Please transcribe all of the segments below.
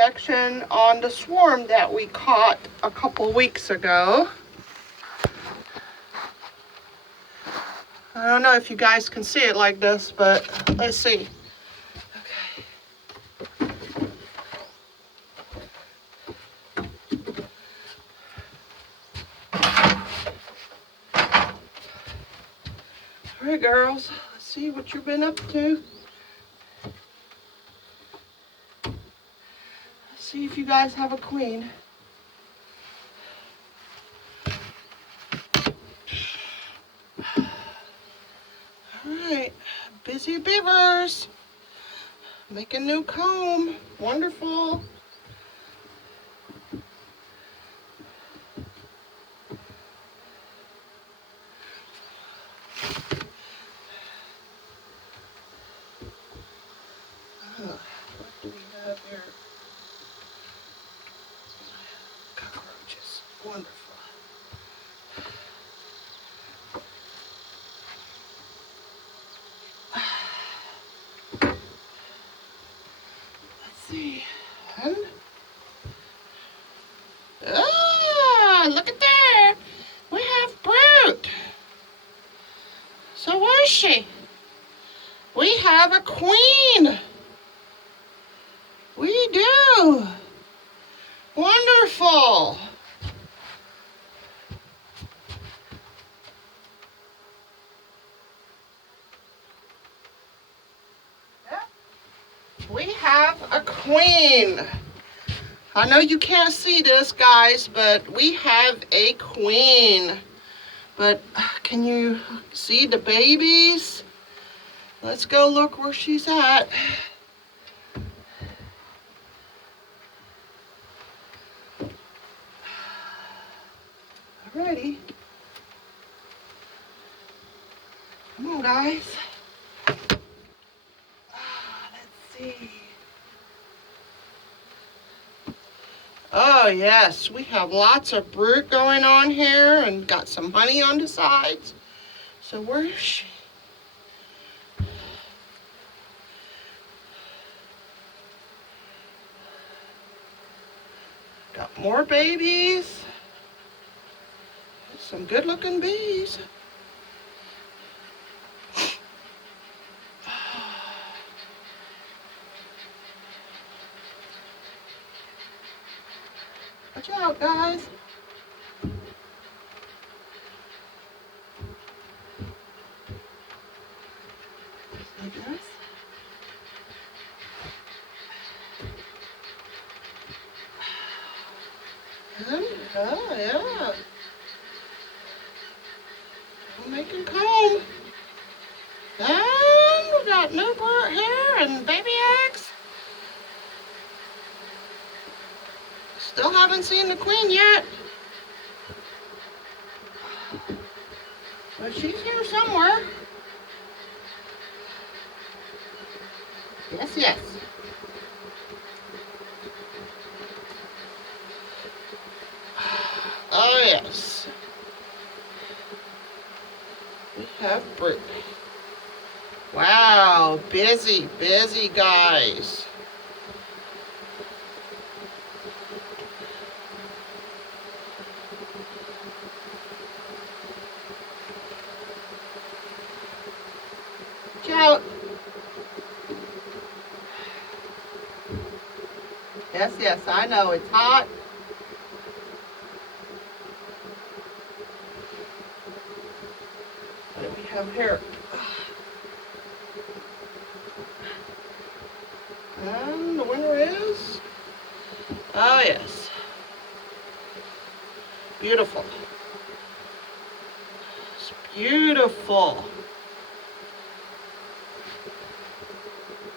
inspection on the swarm that we caught a couple weeks ago. I don't know if you guys can see it like this, but let's see. Okay. All right, girls, let's see what you've been up to. Let's see if you guys have a queen. All right, busy beavers. Make a new comb. Wonderful. What do we have here? Cockroaches. Wonderful. Let's see. And look at there. We have Brute. So where is she? We have a queen. We do. Wonderful. Yep. We have a queen. I know you can't see this, guys, but we have a queen. But can you see the babies? Let's go look where she's at. Alrighty. Come on, guys. Let's see. Oh, yes. We have lots of brood going on here and got some honey on the sides. So where is she? Got more babies. Some good looking bees. Watch out, guys. Like this. And, oh, yeah. I'm making comb. And we got new bird hair and baby eggs. Still haven't seen the queen yet. But she's here somewhere. Yes, yes. Oh, yes. We have brood. Wow, busy, busy guys. Watch out. Yes, yes, I know it's hot. What do we have here? And the winner is, oh yes, beautiful. It's beautiful.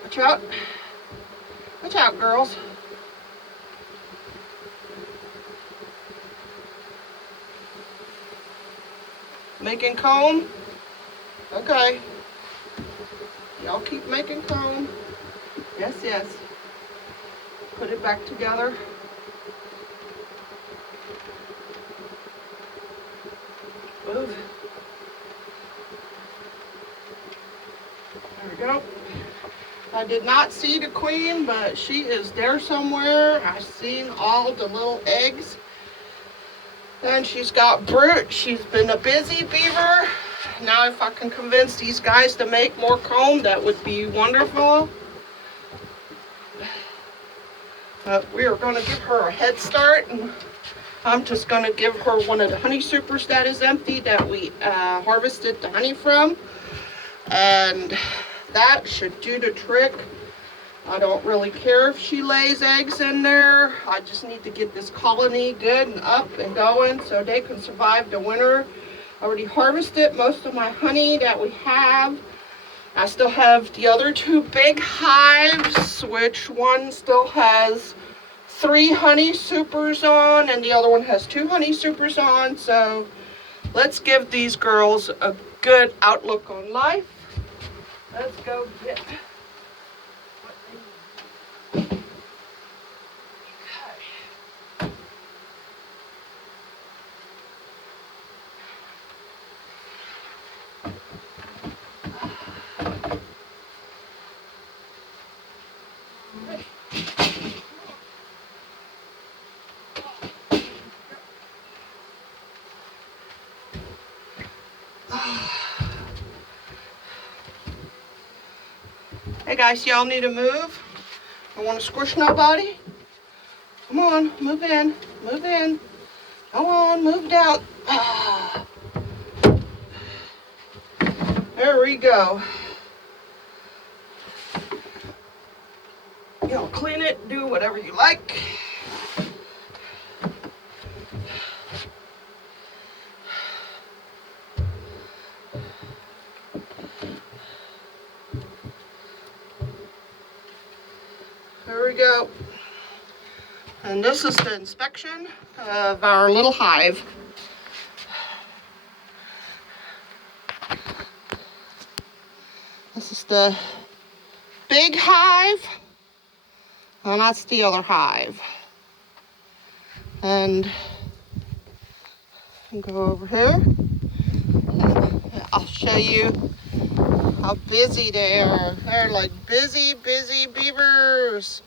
Watch out. Watch out, girls. Making comb? Okay. Y'all keep making comb. Yes, yes. Put it back together. Move. There we go. I did not see the queen, but she is there somewhere. I've seen all the little eggs. And she's got brood. She's been a busy beaver. Now if I can convince these guys to make more comb, that would be wonderful. But we are going to give her a head start. And I'm just going to give her one of the honey supers that is empty that we harvested the honey from. And that should do the trick. I don't really care if she lays eggs in there. I just need to get this colony good and up and going so they can survive the winter. I already harvested most of my honey that we have. I still have the other 2 big hives, which one still has 3 honey supers on and the other one has 2 honey supers on. So let's give these girls a good outlook on life. Let's go get what they need. Hey guys, y'all need to move? Don't want to squish nobody? Come on, move in, move in. Come on, move down. There we go. Y'all clean it, do whatever you like. There we go. And this is the inspection of our little hive. This is the big hive, and that's the other hive. And go over here. I'll show you how busy they are. They're like busy, busy beavers.